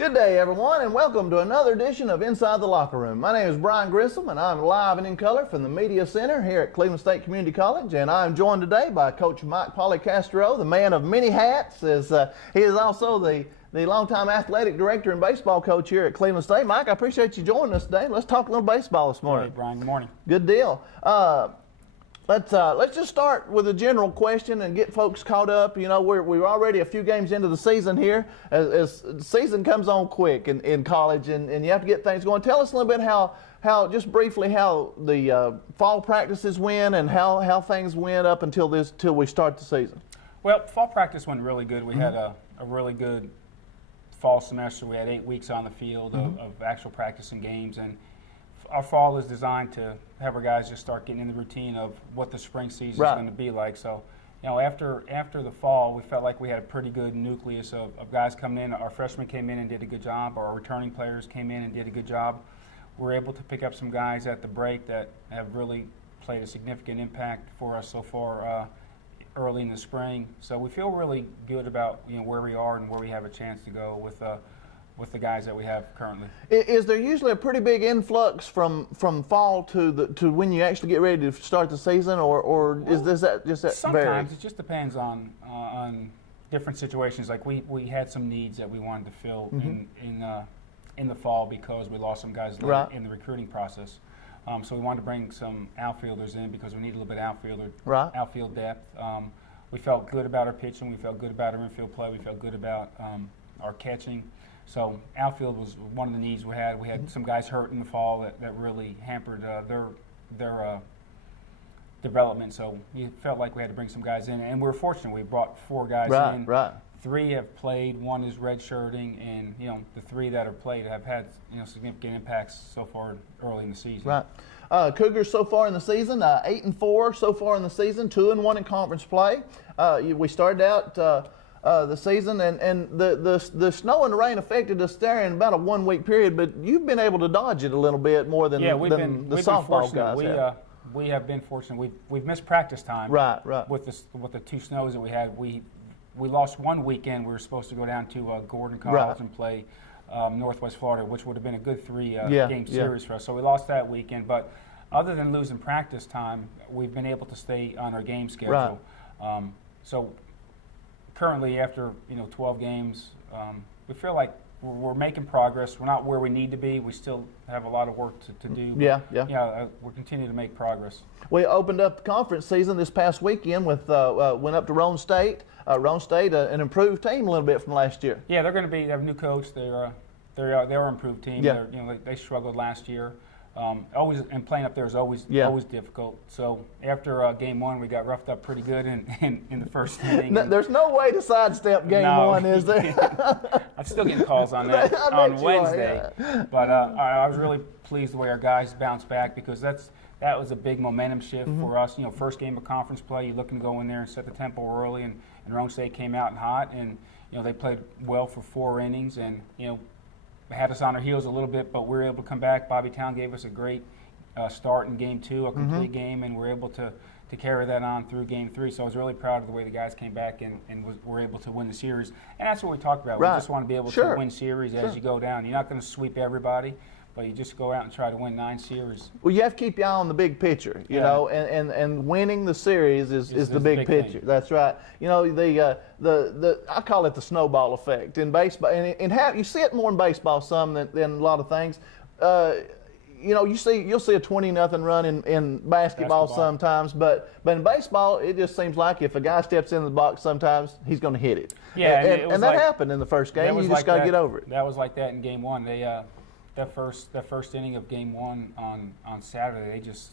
Good day, everyone, and welcome to another edition of Inside the Locker Room. My name is Brian Grissom, and I'm live and in color from the Media Center here at Cleveland State Community College. And I'm joined today by Coach Mike Policastro, the man of many hats. He is also the longtime athletic director and baseball coach here at Cleveland State. Mike, I appreciate you joining us today. Let's talk a little baseball this morning. Hey, Brian. Good morning. Good deal. Let's just start with a general question and get folks caught up. You know, we're already a few games into the season here. As the season comes on quick in college, and you have to get things going. Tell us a little bit how just briefly how the fall practices went and how things went up until we start the season. Well, fall practice went really good. We had a really good fall semester. We had 8 weeks on the field of actual practice and games, and our fall is designed to have our guys just start getting in the routine of what the spring season is going to be like. So, you know, after the fall, we felt like we had a pretty good nucleus of guys coming in. Our freshmen came in and did a good job. Our returning players came in and did a good job. We were able to pick up some guys at the break that have really played a significant impact for us so far early in the spring. So we feel really good about where we are and where we have a chance to go with the guys that we have currently. Is there usually a pretty big influx from fall to when you actually get ready to start the season, or is that just that sometimes vary? It just depends on different situations. Like we had some needs that we wanted to fill in the fall because we lost some guys late in the recruiting process. So we wanted to bring some outfielders in because we need a little bit of outfield depth. We felt good about our pitching. We felt good about our infield play. We felt good about our catching. So outfield was one of the needs we had. We had some guys hurt in the fall that really hampered their development. So we felt like we had to bring some guys in, and we were fortunate. We brought 4 guys in. Right. 3 have played. 1 is redshirting, and the 3 that have played have had significant impacts so far early in the season. Right. Cougars so far in the season, 8-4 so far in the season, 2-1 in conference play. We started out the season, and the snow and the rain affected us there in about a 1-week period, but you've been able to dodge it a little bit more than the softball guys have. We have been fortunate. We've missed practice time. Right. With the 2 snows that we had, we lost one weekend. We were supposed to go down to Gordon College and play Northwest Florida, which would have been a good 3-game series for us. So we lost that weekend, but other than losing practice time, we've been able to stay on our game schedule. So currently, after 12 games, we feel like we're making progress. We're not where we need to be. We still have a lot of work to do. We're continuing to make progress. We opened up the conference season this past weekend with went up to Roan State. Roan State, an improved team a little bit from last year. Yeah, they're going to be. They have a new coach. They're an improved team. Yeah. They struggled last year. And playing up there is always difficult. So after game 1, we got roughed up pretty good in the first inning. There's no way to sidestep game 1, is there? I'm still getting calls on that on Wednesday. But I was really pleased the way our guys bounced back because that was a big momentum shift for us. First game of conference play, you're looking to go in there and set the tempo early, and Roan State came out hot, and they played well for 4 innings, and had us on our heels a little bit, but we were able to come back. Bobby Town gave us a great start in game 2, a complete game, and we're able to carry that on through game 3. So I was really proud of the way the guys came back and were able to win the series. And that's what we talked about. Right. We just want to be able to win series as you go down. You're not going to sweep everybody, but you just go out and try to win 9 series. Well, you have to keep your eye on the big picture, you know, and winning the series is the big picture. Thing. That's right. I call it the snowball effect in baseball, and how you see it more in baseball some than a lot of things. You'll see a 20-0 run in basketball sometimes, but in baseball it just seems like if a guy steps in the box, sometimes he's going to hit it. Yeah, and that happened in the first game. You just got to get over it. That was like that in game 1. That first inning of game 1 on Saturday, they just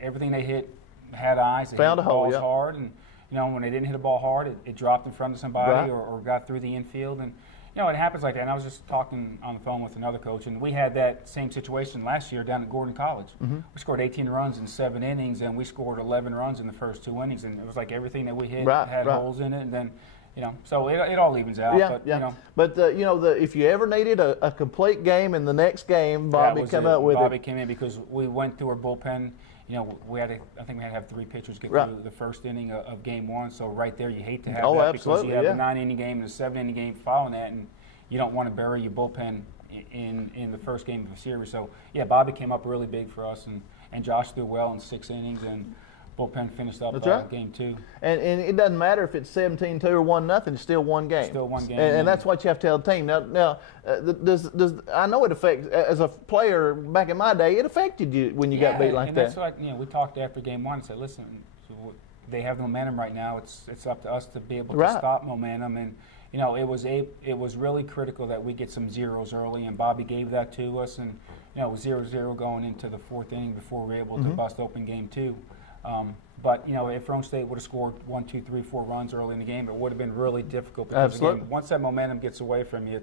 everything they hit had eyes. They found hit a hole hard, and when they didn't hit a ball hard, it dropped in front of somebody or got through the infield, and it happens like that. And I was just talking on the phone with another coach, and we had that same situation last year down at Gordon College. We scored 18 runs in 7 innings, and we scored 11 runs in the first 2 innings, and it was like everything that we hit had holes in it, and then. So it all evens out. But if you ever needed a complete game in the next game, Bobby came up with it. Bobby came in because we went through our bullpen. I think we had to have 3 pitchers get through the first inning of game 1. So right there, you hate to have that because you have a 9-inning game and a 7-inning game following that, and you don't want to bury your bullpen in the first game of the series. So, yeah, Bobby came up really big for us, and Josh threw well in 6 innings, and bullpen finished up game 2. And it doesn't matter if it's 17-2 or 1-0, it's still one game. Still one game. And that's what you have to tell the team. Now does I know it affects, as a player back in my day, it affected you when you got beat like and that. that's like, we talked after game 1 and said, listen, they have momentum right now. It's up to us to be able to stop momentum. And, it was really critical that we get some zeros early, and Bobby gave that to us. And, it was 0-0 going into the 4th inning before we were able to bust open game 2. But if Rome State would have scored 1, 2, 3, 4 runs early in the game, it would have been really difficult. Because again, once that momentum gets away from you,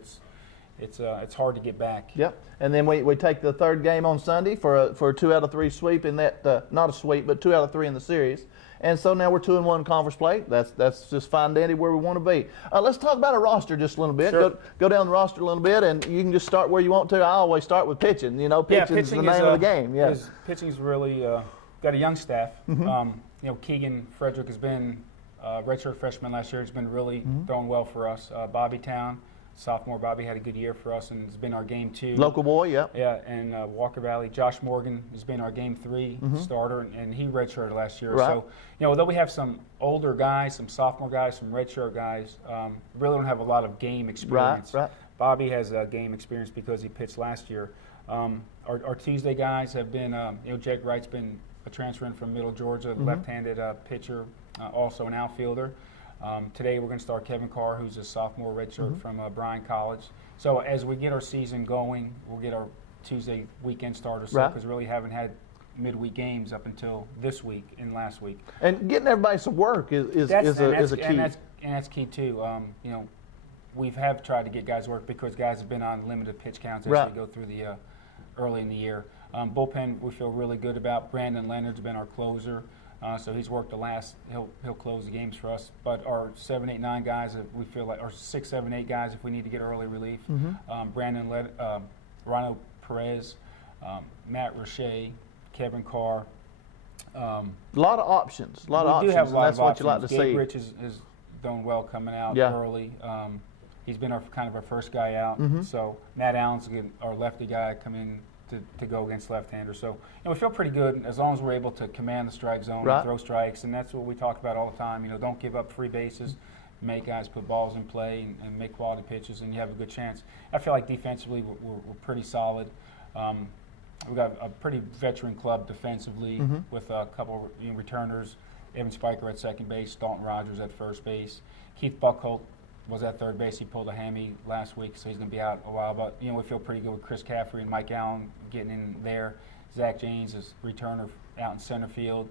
it's hard to get back. Yep. And then we take the 3rd game on Sunday for a 2 out of 3 sweep in that not a sweep, but 2 out of 3 in the series. And so now we're 2-1 conference play. That's just fine dandy where we want to be. Let's talk about a roster just a little bit. Sure. Go down the roster a little bit, and you can just start where you want to. I always start with pitching. Pitching is the name of the game. Yeah. Pitching's really got a young staff. Keegan Frederick has been redshirt freshman last year. He's been really throwing well for us. Bobby Town, sophomore Bobby, had a good year for us and has been our game 2. Local boy, yeah. Yeah, and Walker Valley. Josh Morgan has been our game 3 starter, and he redshirted last year. Right. So, although we have some older guys, some sophomore guys, some redshirt guys, really don't have a lot of game experience. Right. Bobby has game experience because he pitched last year. Our Tuesday guys have been, Jake Wright's been a transfer in from Middle Georgia, left-handed pitcher, also an outfielder. Today we're going to start Kevin Carr, who's a sophomore redshirt from Bryan College. So as we get our season going, we'll get our Tuesday weekend starters because we really haven't had midweek games up until this week and last week. And getting everybody some work is a key. And that's key too. We have tried to get guys work because guys have been on limited pitch counts as we go through the early in the year. Bullpen we feel really good about. Brandon Leonard's been our closer. So he's worked the last. He'll close the games for us. But our 7, 8, 9 guys, we feel like, or 6, 7, 8 guys, if we need to get early relief. Rhino Perez, Matt Roche, Kevin Carr. A lot of options. A lot of options. We do have a lot and that's of what options. you like to Gabe see. Rich is doing well coming out early. He's been our first guy out. So Matt Allen's our lefty guy come in to go against left-handers. So we feel pretty good as long as we're able to command the strike zone and throw strikes, and that's what we talk about all the time. Don't give up free bases, make guys put balls in play and make quality pitches, and you have a good chance. I feel like defensively we're pretty solid. We've got a pretty veteran club defensively with a couple returners. Evan Spiker at second base, Dalton Rogers at first base. Keith Buckholt was at third base. He pulled a hammy last week, so he's going to be out a while. But, we feel pretty good with Chris Caffrey and Mike Allen getting in there. Zach James is returner out in center field.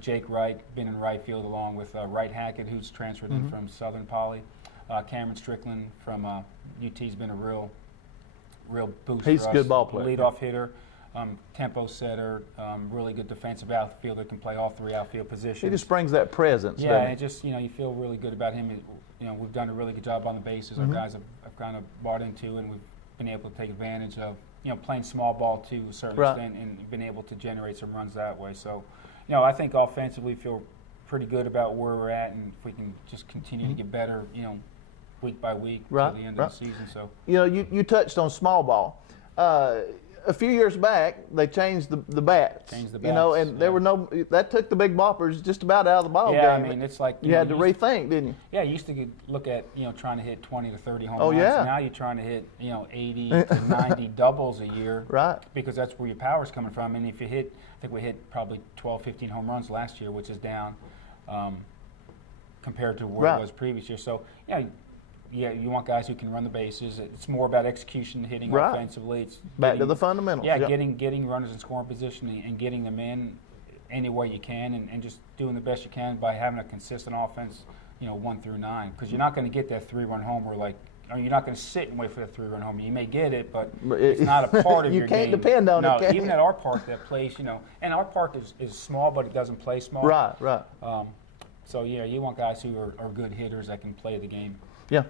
Jake Wright been in right field along with Wright Hackett, who's transferred in from Southern Poly. Cameron Strickland from UT's been a real boost for us. He's a good ball player. Leadoff hitter. Tempo setter, really good defensive outfielder, can play all 3 outfield positions. He just brings that presence. Yeah, and it just, you feel really good about him. We've done a really good job on the bases. Our guys have kind of bought into, and we've been able to take advantage of, playing small ball to a certain extent and been able to generate some runs that way. So, I think offensively feel pretty good about where we're at, and if we can just continue to get better, week by week till the end of the season. So, you touched on small ball. A few years back, they changed the bats. And there were that took the big boppers just about out of the ball game. Yeah, I mean, it's like you had to rethink, didn't you? Yeah, you used to look at trying to hit 20 to 30 home runs. Yeah. Now you're trying to hit 80 to 90 doubles a year. Right. Because that's where your power's coming from. And if you hit, I think we hit probably 12, 15 home runs last year, which is down compared to where it was previous year. So yeah, you want guys who can run the bases. It's more about execution, hitting offensively. It's back to the fundamentals. Yeah, getting runners in scoring position and getting them in any way you can, and just doing the best you can by having a consistent offense, 1 through 9. Because you're not going to get that 3-run homer you're not going to sit and wait for that 3-run homer. You may get it, but it's not a part of your game. You can't depend on it. Even at our park, that place, and our park is small, but it doesn't play small. Right. So yeah, you want guys who are good hitters that can play the game. Yeah.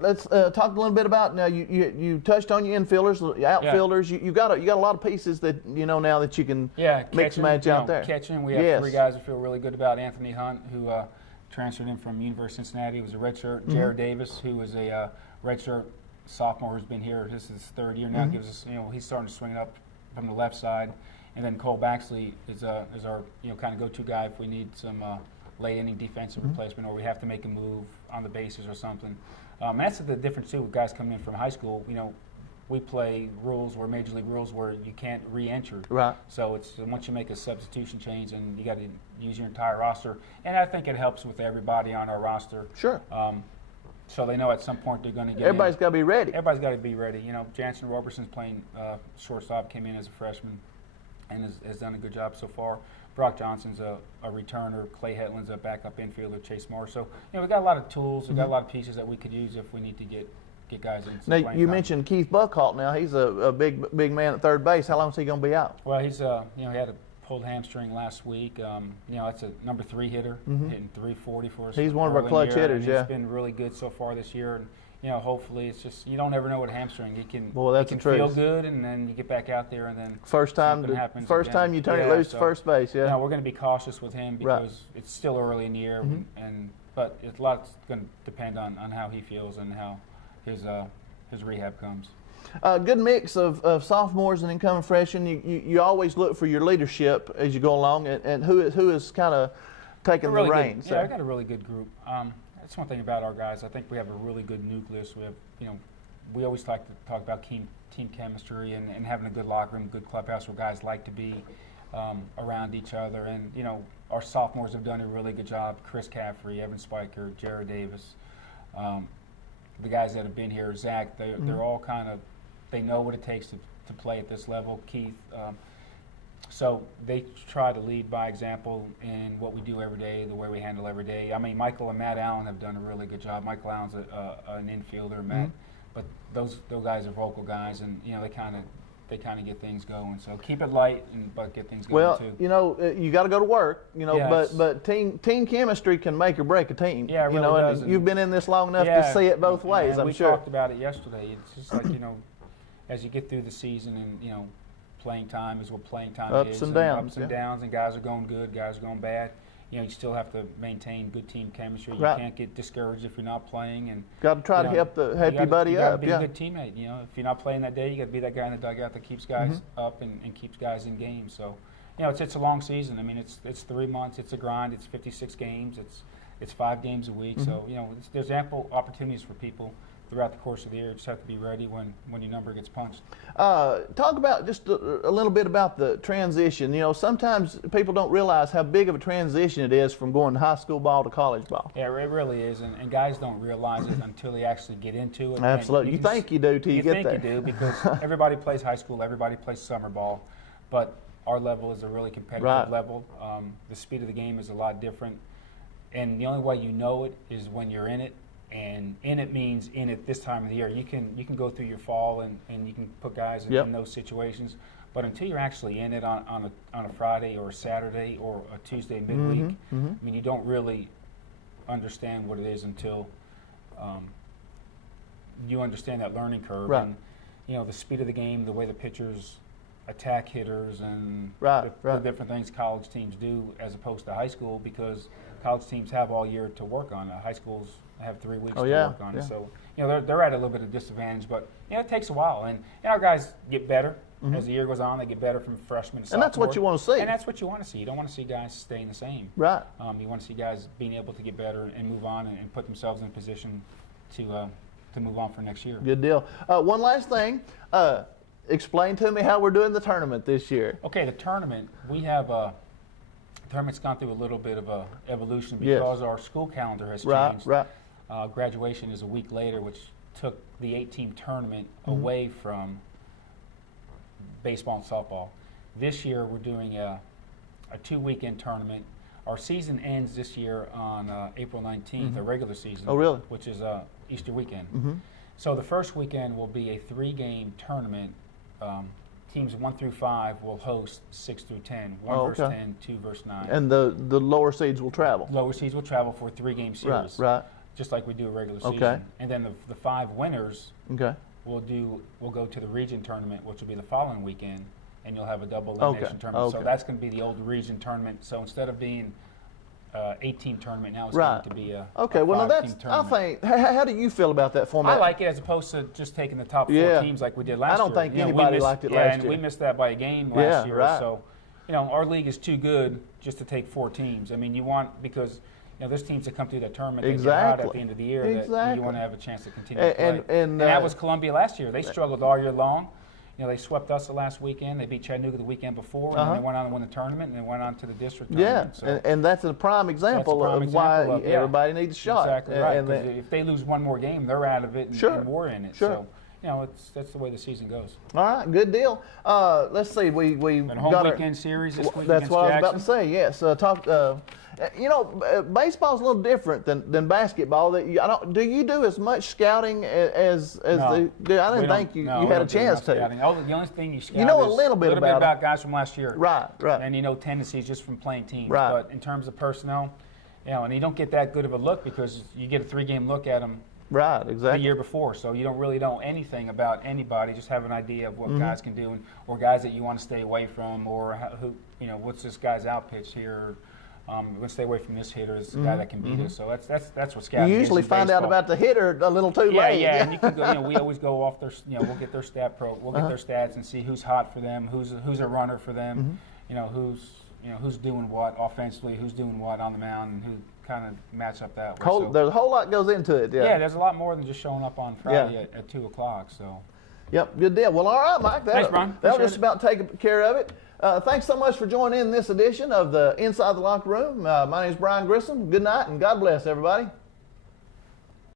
Let's talk a little bit about now. You touched on your infielders, outfielders. You got a lot of pieces that now that you can mix and match out there. Catching, we have 3 guys I feel really good about. Anthony Hunt, who transferred in from University of Cincinnati. He was a redshirt. Jared Davis, who was a redshirt sophomore who's been here. This is his third year now. Gives us, he's starting to swing it up from the left side. And then Cole Baxley is our, kind of go-to guy if we need some late inning defensive replacement, or we have to make a move on the bases or something. That's the difference too with guys coming in from high school. We play rules or major league rules where you can't re-enter. Right. So it's once you make a substitution change, and you got to use your entire roster. And I think it helps with everybody on our roster. Sure. So they know at some point they're going to get. Everybody's got to be ready. Everybody's got to be ready. Jansen Roberson's playing shortstop. Came in as a freshman, and has done a good job so far. Brock Johnson's a returner. Clay Hetland's a backup infielder. Chase Moore. So we got a lot of tools. We got a lot of pieces that we could use if we need to get guys in. Now you mentioned Keith Buckhalt. Now he's a big man at third base. How long is he going to be out? Well, he's he had a pulled hamstring last week. That's a number 3 hitter, hitting 340 for us. He's one of our clutch hitters. He's been really good so far this year. And hopefully it's just you don't ever know what hamstring he can. Well, that's he can the truth. feel good, and then you get back out there, and then first time you turn it loose to first base. Yeah. We're going to be cautious with him because it's still early in the year, but a lot's going to depend on how he feels and how his rehab comes. Good mix of sophomores and incoming freshmen. You always look for your leadership as you go along, and who is kind of taking the reins. Yeah, I got a really good group. That's one thing about our guys. I think we have a really good nucleus. We have, we always like to talk about team chemistry and having a good locker room, good clubhouse where guys like to be around each other. And our sophomores have done a really good job. Chris Caffrey, Evan Spiker, Jared Davis. The guys that have been here, Zach, they're all kind of, they know what it takes to play at this level. Keith, so they try to lead by example in what we do every day, the way we handle every day. I mean, Michael and Matt Allen have done a really good job. Michael Allen's an infielder, Matt, but those guys are vocal guys, and they kind of get things going. So keep it light, but get things going too. You got to go to work. But team chemistry can make or break a team. Yeah, it really does. And you've been in this long enough to see it both ways. I'm sure. We talked about it yesterday. It's just like as you get through the season, and playing time is what playing time is. Ups and downs. Ups and downs, and guys are going good, guys are going bad. You still have to maintain good team chemistry. You can't get discouraged if you're not playing, and got to try to help your buddy up. You got to be a good teammate. If you're not playing that day, you got to be that guy in the dugout that keeps guys up and keeps guys in games. So, it's a long season. I mean, it's 3 months. It's a grind. It's 56 games. It's 5 games a week. So, there's ample opportunities for people throughout the course of the year. You just have to be ready when your number gets punched. Talk about just a little bit about the transition. Sometimes people don't realize how big of a transition it is from going high school ball to college ball. Yeah, it really is, and guys don't realize it until they actually get into it. Absolutely. You think you do till you get there. You think you do because everybody plays high school, everybody plays summer ball, but our level is a really competitive level. The speed of the game is a lot different, and the only way you know it is when you're in it. And in it means in it this time of the year. You can go through your fall and you can put guys in those situations, but until you're actually in it on a Friday or a Saturday or a Tuesday midweek, I mean, you don't really understand what it is until you understand that learning curve. Right. And the speed of the game, the way the pitchers attack hitters, and the different things college teams do as opposed to high school, because college teams have all year to work on it. High schools have 3 weeks to work on it. So, they're at a little bit of disadvantage, but, it takes a while. And our guys get better as the year goes on. They get better from freshmen to sophomore. And that's what you want to see. And that's what you want to see. You don't want to see guys staying the same. Right. You want to see guys being able to get better and move on and put themselves in a position to move on for next year. Good deal. One last thing. Explain to me how we're doing the tournament this year. Okay, the tournament, we have the tournament's gone through a little bit of a evolution because our school calendar has changed. Right. Graduation is a week later, which took the 8-team tournament away from baseball and softball. This year, we're doing a 2-weekend tournament. Our season ends this year on April 19th, the regular season. Oh, really? Which is Easter weekend. So the first weekend will be a 3-game tournament. Teams 1 through 5 will host 6 through 10. 1 versus 10, 2 versus 9. And the lower seeds will travel. Lower seeds will travel for a 3-game series. Right. Just like we do a regular season. And then the 5 winners will go to the region tournament, which will be the following weekend, and you'll have a double elimination tournament. So that's going to be the old region tournament. So instead of being 8-team tournament. Now it's Right. going to be a Okay, a well, now 5-team that's, I tournament. think, how do you feel about that format? I like it as opposed to just taking the top 4 Yeah. teams like we did last year. I don't think You know, we anybody missed- liked it yeah, last and year. we missed that by a game Yeah, last year. right. So, our league is too good just to take 4 teams. I mean, you want, because there's teams that come through that tournament that get hot at the end of the year that Exactly. you want to have a chance to continue to play. And that was Columbia last year. They struggled all year long. They swept us the last weekend. They beat Chattanooga the weekend before, and then they went on to win the tournament, and they went on to the district tournament. Yeah, So and that's a prime example of why everybody needs a shot. Exactly right. And 'Cause if they lose one more game, they're out of it, and we're in it. Sure. So, that's the way the season goes. All right, good deal. Let's see, we Got a home weekend series this week That's against what I was Jackson. about to say. Yes, baseball's a little different than basketball. Do you do as much scouting as No. I didn't think you had a chance to. The only thing you scout know a is little bit about guys from last year. Right. And tendencies just from playing teams. Right. But in terms of personnel, and you don't get that good of a look because you get a 3-game look at them Right, the exactly. year before. So you don't really know anything about anybody. Just have an idea of what Mm-hmm. guys can do, or guys that you want to stay away from, or who what's this guy's out pitch here. Let's stay away from this hitter. This is the guy that can beat us. So that's what scouting is. You usually in find out baseball. about the hitter a little too late. Yeah, and you can go. We always go off their. We'll get their we'll get their stats and see who's hot for them, who's a runner for them. Who's doing what offensively, who's doing what on the mound, and who kind of match up that way. There's a whole lot goes into it. Yeah, there's a lot more than just showing up on Friday at 2 o'clock. So. Yep, good deal. Well, all right, Mike. Thanks, Brian. That'll Appreciate just about take care of it. Thanks so much for joining in this edition of the Inside the Locker Room. My name is Brian Grissom. Good night and God bless everybody.